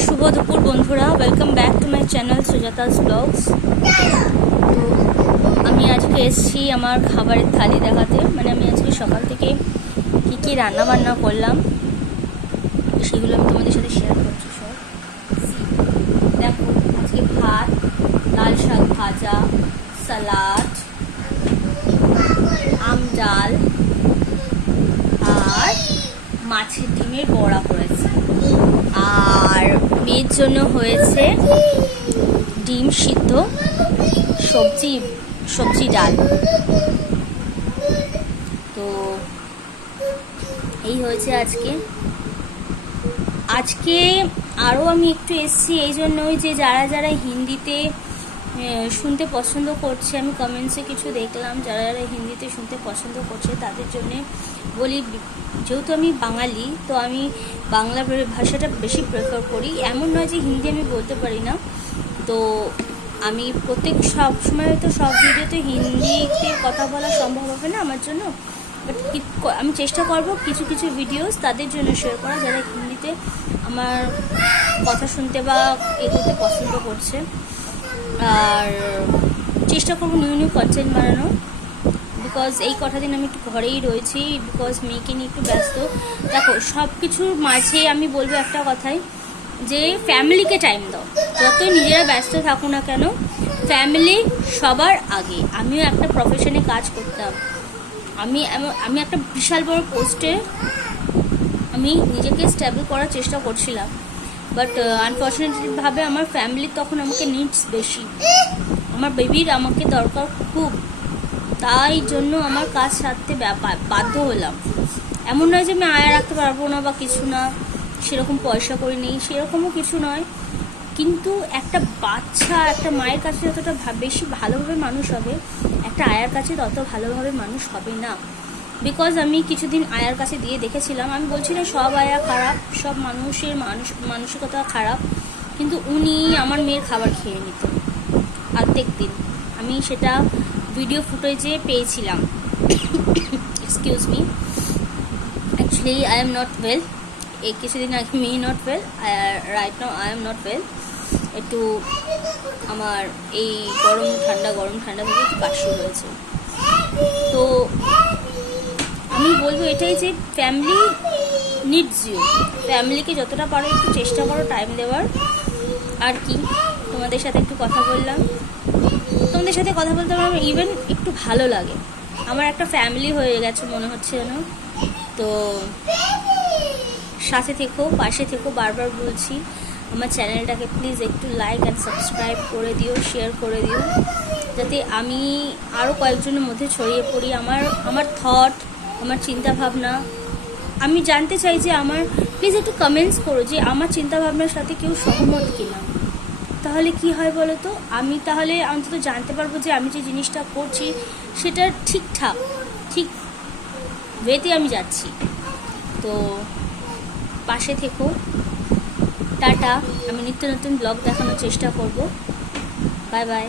শুভ দুপুর বন্ধুরা, welcome back to my channel Sujata's blogs. তো আমি আজকে এসেছি আমার খাবারের থালি দেখাতে। মানে আমি আজকে সকাল থেকে কী কী রান্না বান্না করলাম সেগুলো আমি তোমাদের সাথে শেয়ার করছি। সব দেখো, আজকে ভাত, লাল শাক ভাজা, সালাড, আম ডাল আর মাছের ডিমের বড়া করেছে। আর মেয়ের জন্য হয়েছে ডিম সিদ্ধ, সবজি ডাল। তো এই হয়েছে আজকে আরও আমি একটু এসেছি এই জন্যই যে যারা যারা হিন্দিতে শুনতে পছন্দ করছে, আমি কমেন্টসে কিছু দেখলাম যারা যারা হিন্দিতে শুনতে পছন্দ করছে তাদের জন্যে বলি, যেহেতু আমি বাঙালি তো আমি বাংলা ভাষাটা বেশি প্রেফার করি। এমন নয় যে হিন্দি আমি বলতে পারি না, তো আমি সব সময় তো সব ভিডিওতে হিন্দিতে কথা বলা সম্ভব হবে না আমার জন্য, বাট আমি চেষ্টা করব কিছু কিছু ভিডিওস তাদের জন্য শেয়ার করা যারা হিন্দিতে আমার কথা শুনতে বা এগুলোতে পছন্দ করছে। আর চেষ্টা করবো নিউ নিউ কন্টেন্ট বানানো, বিকজ এই কটা দিন আমি একটু ঘরেই রয়েছি, বিকজ মেয়েকে নিয়ে একটু ব্যস্ত। দেখো, সব কিছুর মাঝে আমি বলবো একটা কথাই, যে ফ্যামিলিকে টাইম দাও। যতই নিজেরা ব্যস্ত থাকো না কেন, ফ্যামিলি সবার আগে। আমিও একটা প্রফেশনে কাজ করতাম, আমি একটা বিশাল বড় পোস্টে আমি নিজেকে স্টেবল করার চেষ্টা করছিলাম, বাট আনফর্চুনেটলিভাবে আমার ফ্যামিলির তখন আমাকে নিডস বেশি, আমার বেবির আমাকে দরকার খুব, তাই জন্য আমার কাজ সারতে বাধ্য হলাম। এমন নয় যে আমি আয়া রাখতে পারবো না বা কিছু না, সেরকম পয়সা করি নেই, সেরকমও কিছু নয়। কিন্তু একটা বাচ্চা একটা মায়ের কাছে যতটা বেশি ভালোভাবে মানুষ হবে, একটা আয়ার কাছে তত ভালোভাবে মানুষ হবে না। বিকজ আমি কিছুদিন আয়ার কাছে দিয়ে দেখেছিলাম, আমি বলছি না সব আয়া খারাপ, সব মানুষের মানসিকতা খারাপ, কিন্তু উনি আমার মেয়ের খাবার খেয়ে নিত প্রত্যেক দিন। আমি সেটা ভিডিও ফুটেজে পেয়েছিলাম। Excuse me, actually I am not well. এই কিছুদিন আগে me not well, right now I am not well. একটু আমার এই গরম ঠান্ডা থেকে একটু কাশি হয়েছে। তো আমি বলবো এটাই যে ফ্যামিলি নিডস ইউ। ফ্যামিলিকে যতটা পারো একটু চেষ্টা করো টাইম দেওয়ার। আর কি, তোমাদের সাথে একটু কথা বললাম, তোমাদের সাথে কথা বলতে আমার ইভেন একটু ভালো লাগে, আমার একটা ফ্যামিলি হয়ে গেছে মনে হচ্ছে যেন। তো সাথে থেকো, পাশে থেকো, বারবার বলছি আমার চ্যানেলটাকে প্লিজ একটু লাইক অ্যান্ড সাবস্ক্রাইব করে দিও, শেয়ার করে দিও, যাতে আমি আরও কয়েকজনের মধ্যে ছড়িয়ে পড়ি। আমার থট, আমার চিন্তাভাবনা আমি জানতে চাই, যে আমার প্লিজ একটু কমেন্টস করো যে আমার চিন্তাভাবনার সাথে কেউ সহমত কিনা। তাহলে কি হয় বলো তো, আমি তাহলে অন্তত জানতে পারবো যে আমি যে জিনিসটা করছি সেটা ঠিকঠাক, ঠিক ওয়েতে আমি যাচ্ছি। তো পাশে থেকো, টাটা। আমি নিত্য নতুন ব্লগ দেখানোর চেষ্টা করব। Bye bye.